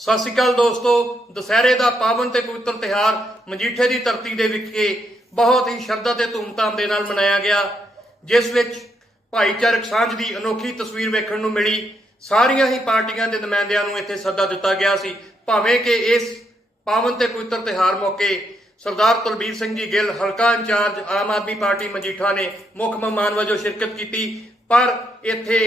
ਸਤਿ ਸ਼੍ਰੀ ਅਕਾਲ ਦੋਸਤੋ, ਦੁਸਹਿਰੇ ਦਾ ਪਾਵਨ ਤੇ ਪਵਿੱਤਰ ਤਿਹਾਰ ਮਜੀਠੇ ਦੀ ਧਰਤੀ ਦੇ ਵਿਖੇ ਬਹੁਤ ਹੀ ਸ਼ਰਧਾ ਤੇ ਧੂਮਧਾਮ ਦੇ ਨਾਲ ਮਨਾਇਆ ਗਿਆ, ਜਿਸ ਵਿੱਚ ਭਾਈਚਾਰਕ ਸਾਂਝ ਦੀ ਅਨੋਖੀ ਤਸਵੀਰ ਵੇਖਣ ਨੂੰ ਮਿਲੀ। ਸਾਰੀਆਂ ਹੀ ਪਾਰਟੀਆਂ ਦੇ ਨੁਮਾਇੰਦਿਆਂ ਨੂੰ ਇੱਥੇ ਸੱਦਾ ਦਿੱਤਾ ਗਿਆ ਸੀ। ਭਾਵੇਂ ਕਿ ਇਸ ਪਾਵਨ ਤੇ ਪਵਿੱਤਰ ਤਿਹਾਰ ਮੌਕੇ ਸਰਦਾਰ ਕੁਲਬੀਰ ਸਿੰਘ ਜੀ ਗਿੱਲ, ਹਲਕਾ in charge Aam Aadmi Party Majitha ਨੇ ਮੁੱਖ ਮਹਿਮਾਨ ਵਜੋਂ ਸ਼ਿਰਕਤ ਕੀਤੀ, ਪਰ ਇੱਥੇ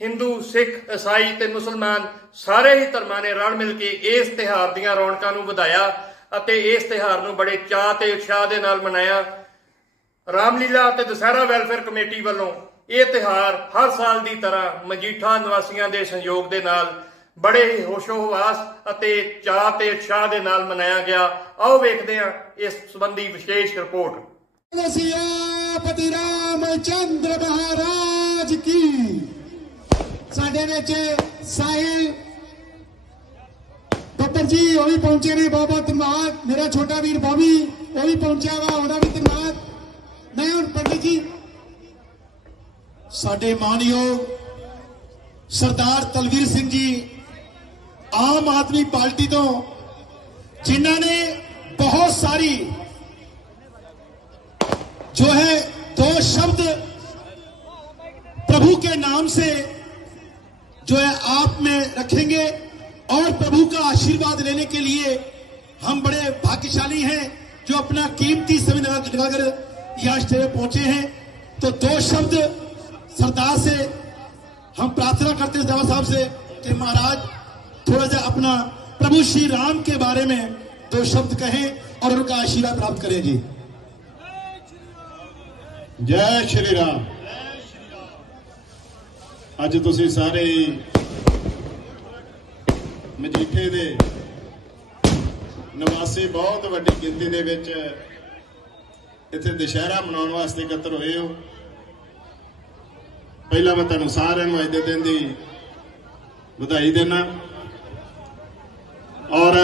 ਹਿੰਦੂ, ਸਿੱਖ, ਈਸਾਈ ਤੇ ਮੁਸਲਮਾਨ ਸਾਰੇ ਹੀ ਧਰਮਾਂ ਨੇ ਰਲ ਮਿਲ ਕੇ ਇਸ ਤਿਹਾਰ ਦੀਆਂ ਰੌਣਕਾਂ ਨੂੰ ਵਧਾਇਆ ਅਤੇ ਇਸ ਤਿਹਾਰ ਨੂੰ ਬੜੇ ਚਾਅ ਤੇ ਉਤਸ਼ਾਹ ਦੇ ਨਾਲ ਮਨਾਇਆ। ਰਾਮਲੀਲਾ ਅਤੇ ਦੁਸਹਿਰਾ ਵੈਲਫੇਅਰ ਕਮੇਟੀ ਵੱਲੋਂ ਇਹ ਤਿਹਾਰ ਹਰ ਸਾਲ ਦੀ ਤਰ੍ਹਾਂ ਮਜੀਠਾ ਨਿਵਾਸੀਆਂ ਦੇ ਸਹਿਯੋਗ ਦੇ ਨਾਲ ਬੜੇ ਹੀ ਹੋਸ਼ੋ-ਹਵਾਸ ਅਤੇ ਚਾਅ ਤੇ ਉਤਸ਼ਾਹ ਦੇ ਨਾਲ ਮਨਾਇਆ ਗਿਆ। ਆਓ ਵੇਖਦੇ ਹਾਂ ਇਸ ਸੰਬੰਧੀ ਵਿਸ਼ੇਸ਼ ਰਿਪੋਰਟ। ਸਿਆਪਤੀ ਰਾਮਚੰਦਰ ਮਹਾਰਾਜ ਕੀ સાઢેનેચે जी પપ્પરજી भी पहुँचे ने बहुत बहुत धन्यवाद मेरा छोटा वीर बॉबी वो भी पहुँचा हुआ उन्हें भी धन्यवाद मैं और पंडित जी साढ़े मानयोग सरदार तलवीर सिंह जी आम आदमी पार्टी तो जिन्होंने बहुत सारी जो है दो शब्द प्रभु के नाम से जो है आप में रखेंगे और प्रभु का आशीर्वाद लेने के लिए हम बड़े भाग्यशाली हैं, जो अपना कीमती समय दिखाकर यहाँ स्टेज में पहुँचे हैं। तो दो शब्द सरदार से हम प्रार्थना करते हैं दावा साहब से कि महाराज, थोड़ा सा अपना प्रभु श्री राम के बारे में दो शब्द कहें और उनका आशीर्वाद प्राप्त करें। जी। जय श्री राम। ਅੱਜ ਤੁਸੀਂ ਸਾਰੇ ਮਜੀਠੇ ਦੇ ਨਿਵਾਸੀ ਬਹੁਤ ਵੱਡੀ ਗਿਣਤੀ ਦੇ ਵਿੱਚ ਇੱਥੇ ਦੁਸ਼ਹਿਰਾ ਮਨਾਉਣ ਵਾਸਤੇ ਇਕੱਤਰ ਹੋਏ ਹੋ। ਪਹਿਲਾਂ ਮੈਂ ਤੁਹਾਨੂੰ ਸਾਰਿਆਂ ਨੂੰ ਅੱਜ ਦੇ ਦਿਨ ਦੀ ਵਧਾਈ ਦੇਣਾ ਔਰ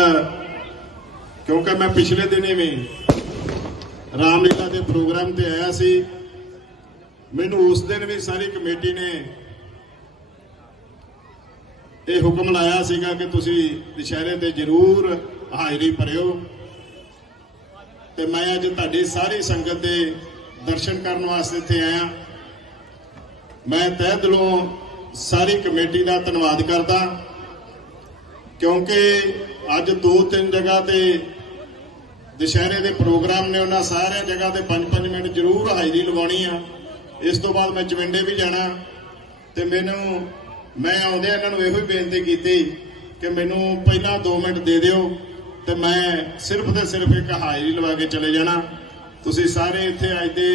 ਕਿਉਂਕਿ ਮੈਂ ਪਿਛਲੇ ਦਿਨੇ ਵੀ ਰਾਮਲੀਲਾ ਦੇ ਪ੍ਰੋਗਰਾਮ ਤੇ ਆਇਆ ਸੀ, ਮੈਨੂੰ ਉਸ ਦਿਨ ਵੀ ਸਾਰੀ ਕਮੇਟੀ ਨੇ ਇਹ ਹੁਕਮ ਲਾਇਆ ਸੀਗਾ ਕਿ ਤੁਸੀਂ ਦੁਸ਼ਹਿਰੇ ਤੇ ਜ਼ਰੂਰ ਹਾਜ਼ਰੀ ਭਰਿਓ। ਤੇ ਮੈਂ ਅੱਜ ਤੁਹਾਡੀ ਸਾਰੀ ਸੰਗਤ ਦੇ ਦਰਸ਼ਨ ਕਰਨ ਵਾਸਤੇ ਇੱਥੇ ਆਇਆ। ਮੈਂ ਤਹਿ ਦਿਲੋਂ ਸਾਰੀ ਕਮੇਟੀ ਦਾ ਧੰਨਵਾਦ ਕਰਦਾ, ਕਿਉਂਕਿ ਅੱਜ ਦੋ ਤਿੰਨ ਜਗ੍ਹਾ ਤੇ ਦੁਸ਼ਹਿਰੇ ਦੇ ਪ੍ਰੋਗਰਾਮ ਨੇ, ਉਹਨਾਂ ਸਾਰੀਆਂ ਜਗ੍ਹਾ ਤੇ 5-5 ਮਿੰਟ ਜ਼ਰੂਰ ਹਾਜ਼ਰੀ ਲਵਾਉਣੀ ਆ। ਇਸ ਤੋਂ ਬਾਅਦ ਮੈਂ ਚਵਿੰਡੇ ਵੀ ਜਾਣਾ, ਤੇ ਮੈਨੂੰ ਮੈਂ ਆਉਂਦਿਆਂ ਇਹਨਾਂ ਨੂੰ ਇਹੋ ਹੀ ਬੇਨਤੀ ਕੀਤੀ ਕਿ ਮੈਨੂੰ ਪਹਿਲਾਂ 2 ਮਿੰਟ ਦੇ ਦਿਓ ਤੇ ਮੈਂ ਸਿਰਫ ਤੇ ਸਿਰਫ ਇੱਕ ਹਾਜ਼ਰੀ ਲਵਾ ਕੇ ਚਲੇ ਜਾਣਾ। ਤੁਸੀਂ ਸਾਰੇ ਇੱਥੇ ਅੱਜ ਦੇ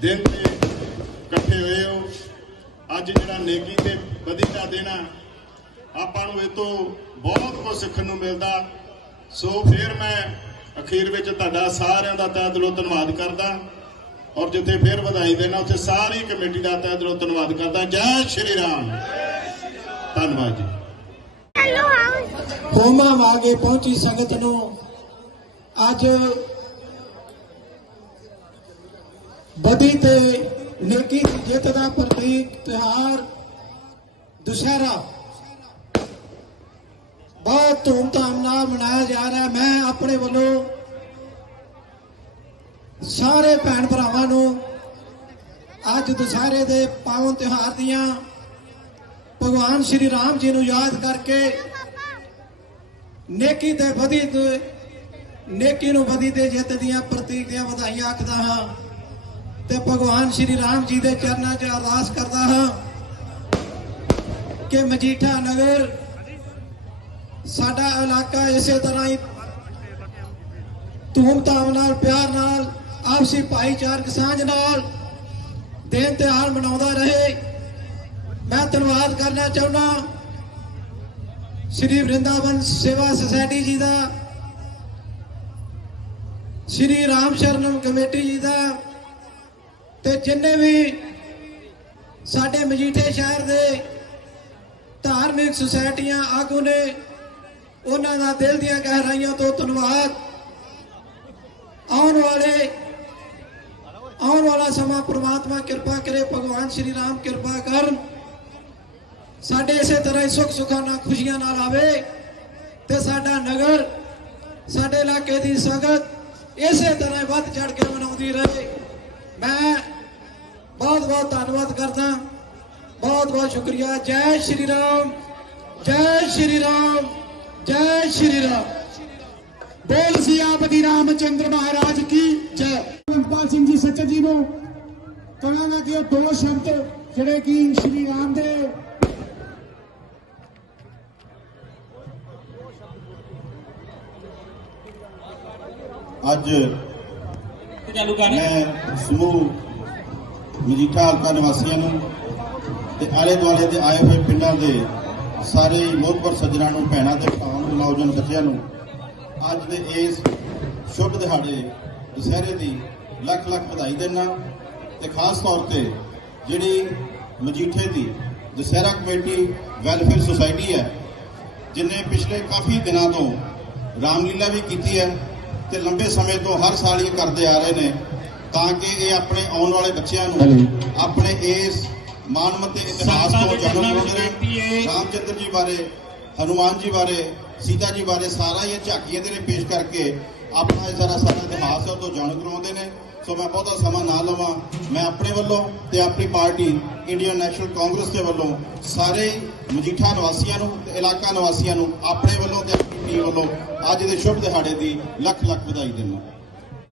ਦਿਨ ਤੇ ਇਕੱਠੇ ਹੋਏ ਹੋ। ਅੱਜ ਜਿਹੜਾ ਨੇਕੀ ਤੇ ਵਧੀ ਦਾ ਦਿਨ ਆ, ਆਪਾਂ ਨੂੰ ਇਹ ਤੋਂ ਬਹੁਤ ਕੁਝ ਸਿੱਖਣ ਨੂੰ ਮਿਲਦਾ। ਸੋ ਫਿਰ ਮੈਂ ਅਖੀਰ ਵਿੱਚ ਤੁਹਾਡਾ ਸਾਰਿਆਂ ਦਾ ਤਹਿ ਦਿਲੋਂ ਧੰਨਵਾਦ ਕਰਦਾ ਔਰ ਜਿੱਥੇ ਫਿਰ ਵਧਾਈ ਦੇਣਾ, ਉੱਥੇ ਸਾਰੀ ਕਮੇਟੀ ਦਾ ਤਹਿ ਦਿਲੋਂ ਧੰਨਵਾਦ ਕਰਦਾ। ਜੈ ਸ਼੍ਰੀ ਰਾਮ। ਧੰਨਵਾਦ ਜੀ। ਹੋਮਾ ਵਾਗੇ ਪਹੁੰਚੀ ਸੰਗਤ ਨੂੰ। ਅੱਜ ਬਦੀ ਤੇ ਨੇਕੀ ਦੀ ਜਿੱਤ ਦਾ ਪ੍ਰਤੀਕ ਤਿਹਾਰ ਦੁਸ਼ਹਿਰਾ। ਬਹੁਤ ਧੂਮਧਾਮ ਨਾਲ ਮਨਾਇਆ ਜਾ ਰਿਹਾ। ਮੈਂ ਆਪਣੇ ਵੱਲੋਂ ਸਾਰੇ ਭੈਣ ਭਰਾਵਾਂ ਨੂੰ ਅੱਜ ਦੁਸ਼ਹਿਰੇ ਦੇ ਪਾਵਨ ਤਿਉਹਾਰ ਦੀਆਂ ਭਗਵਾਨ ਸ਼੍ਰੀ ਰਾਮ ਜੀ ਨੂੰ ਯਾਦ ਕਰਕੇ ਨੇਕੀ ਤੇ ਵਧੀ ਤੇ ਨੇਕੀ ਨੂੰ ਵਧੀ ਤੇ ਜਿੱਤ ਦੀਆਂ ਪ੍ਰਤੀਕ ਦੀਆਂ ਵਧਾਈਆਂ ਆਖਦਾ ਹਾਂ ਤੇ ਭਗਵਾਨ ਸ਼੍ਰੀ ਰਾਮ ਜੀ ਦੇ ਚਰਨਾਂ 'ਚ ਅਰਦਾਸ ਕਰਦਾ ਹਾਂ ਕਿ ਮਜੀਠਾ ਨਗਰ ਸਾਡਾ ਇਲਾਕਾ ਇਸੇ ਤਰ੍ਹਾਂ ਹੀ ਧੂਮਧਾਮ ਨਾਲ, ਪਿਆਰ ਨਾਲ, ਆਪਸੀ ਭਾਈਚਾਰਕ ਸਾਂਝ ਨਾਲ ਦਿਨ ਤਿਉਹਾਰ ਮਨਾਉਂਦਾ ਰਹੇ। ਮੈਂ ਧੰਨਵਾਦ ਕਰਨਾ ਚਾਹੁੰਦਾ ਸ਼੍ਰੀ ਵਰਿੰਦਾਵਨ ਸੇਵਾ ਸੁਸਾਇਟੀ ਜੀ ਦਾ, ਸ਼੍ਰੀ ਰਾਮ ਸ਼ਰਨਮ ਕਮੇਟੀ ਜੀ ਦਾ ਤੇ ਜਿੰਨੇ ਵੀ ਸਾਡੇ ਮਜੀਠੇ ਸ਼ਹਿਰ ਦੇ ਧਾਰਮਿਕ ਸੁਸਾਇਟੀਆਂ ਆਗੂ ਨੇ, ਉਹਨਾਂ ਦਾ ਦਿਲ ਦੀਆਂ ਗਹਿਰਾਈਆਂ ਤੋਂ ਧੰਨਵਾਦ। ਆਉਣ ਵਾਲੇ, ਆਉਣ ਵਾਲਾ ਸਮਾਂ ਪ੍ਰਮਾਤਮਾ ਕਿਰਪਾ ਕਰੇ, ਭਗਵਾਨ ਸ਼੍ਰੀ ਰਾਮ ਕਿਰਪਾ ਕਰਨ। ਸਾਡੇ ਇਸੇ ਤਰ੍ਹਾਂ ਹੀ ਸੁੱਖ ਸੁਖਾਂ ਨਾਲ ਖੁਸ਼ੀਆਂ ਨਾਲ ਆਵੇ ਤੇ ਸਾਡਾ ਨਗਰ, ਸਾਡੇ ਇਲਾਕੇ ਦੀ ਸੰਗਤ ਇਸੇ ਤਰ੍ਹਾਂ ਵੱਧ ਚੜ ਕੇ ਮਨਾਉਂਦੀ ਰਹੇ। ਮੈਂ ਬਹੁਤ ਬਹੁਤ ਧੰਨਵਾਦ ਕਰਦਾ। ਬਹੁਤ ਬਹੁਤ ਸ਼ੁਕਰੀਆ। ਜੈ ਸ਼੍ਰੀ ਰਾਮ, ਜੈ ਸ਼੍ਰੀ ਰਾਮ, ਜੈ ਸ਼੍ਰੀ ਰਾਮ। ਬੋਲ ਸਿਆਪਤੀ ਰਾਮਚੰਦਰ ਮਹਾਰਾਜ ਕੀ ਜੈ। ਅੰਪਾਲ ਸਿੰਘ ਜੀ ਸੱਚ ਜੀ ਨੂੰ ਕਹਾਂਗਾ ਕਿ ਉਹ ਦੋ ਸ਼ਬਦ ਜਿਹੜੇ ਕਿ ਸ਼੍ਰੀ ਰਾਮ ਦੇ ਅੱਜ ਮੈਂ ਸਮੂਹ ਮਜੀਠਾ ਹਲਕਾ ਨਿਵਾਸੀਆਂ ਨੂੰ ਤੇ ਆਲੇ ਦੁਆਲੇ ਦੇ ਆਏ ਹੋਏ ਪਿੰਡਾਂ ਦੇ ਸਾਰੇ ਲੋਕਵਰ ਸੱਜਣਾਂ ਨੂੰ ਭੈਣਾਂ ਤੇ ਭਰਾਵਾਂ ਨੂੰ ਨੌਜਵਾਨ ਬੱਚਿਆਂ ਨੂੰ ਅੱਜ ਦੇ ਇਸ ਸ਼ੁਭ ਦਿਹਾੜੇ ਦੁਸਹਿਰੇ ਦੀ ਲੱਖ ਲੱਖ ਵਧਾਈ ਦੇਣਾ ਤੇ ਖਾਸ ਤੌਰ ਤੇ ਜਿਹੜੀ ਮਜੀਠੇ ਦੀ ਦੁਸਹਿਰਾ ਕਮੇਟੀ ਵੈਲਫੇਅਰ ਸੁਸਾਇਟੀ ਹੈ ਜਿਨੇ ਪਿਛਲੇ ਕਾਫੀ ਦਿਨਾਂ ਤੋਂ ਰਾਮਲੀਲਾ ਵੀ ਕੀਤੀ ਹੈ। ਤੇ ਲੰਬੇ ਸਮੇਂ ਤੋਂ ਹਰ ਸਾਲ ਇਹ ਕਰਦੇ ਆ ਰਹੇ ਨੇ ਤਾਂ ਕਿ ਇਹ ਆਪਣੇ ਆਉਣ ਵਾਲੇ ਬੱਚਿਆਂ ਨੂੰ ਆਪਣੇ ਇਸ ਮਾਨਮਤੇ ਇਤਿਹਾਸ ਤੋਂ ਜਾਣੂ ਕਰਾਉਂਦੇ ਰਹਿਣ ਰਾਮਚੰਦਰ ਜੀ ਬਾਰੇ ਹਨੂਮਾਨ ਜੀ ਬਾਰੇ ਸੀਤਾ ਜੀ ਬਾਰੇ ਸਾਰਾ ਇਹ ਝਾਕੀਆਂ ਦੇ ਪੇਸ਼ ਕਰਕੇ ਆਪਣਾ ਇਹ ਸਾਰਾ ਸਾਰਾ ਇਤਿਹਾਸ ਹੈ ਉਹ ਤੋਂ ਜਾਣੂ ਕਰਵਾਉਂਦੇ ਨੇ। ਸੋ ਮੈਂ ਬਹੁਤਾ ਸਮਾਂ ਨਾ ਲਵਾਂ। ਮੈਂ ਆਪਣੇ ਵੱਲੋਂ ਤੇ ਆਪਣੀ ਪਾਰਟੀ ਇੰਡੀਅਨ ਨੈਸ਼ਨਲ ਕਾਂਗਰਸ ਦੇ ਵੱਲੋਂ ਸਾਰੇ ਮਜੀਠਾ ਨਿਵਾਸੀਆਂ ਨੂੰ ਇਲਾਕਾ ਨਿਵਾਸੀਆਂ ਨੂੰ ਆਪਣੇ ਵੱਲੋਂ ਤੇ ਆਪਣੀ ਵੱਲੋਂ ਅੱਜ ਦੇ ਸ਼ੁਭ ਦਿਹਾੜੇ ਦੀ ਲੱਖ ਲੱਖ ਵਧਾਈ ਦਿੰਦਾ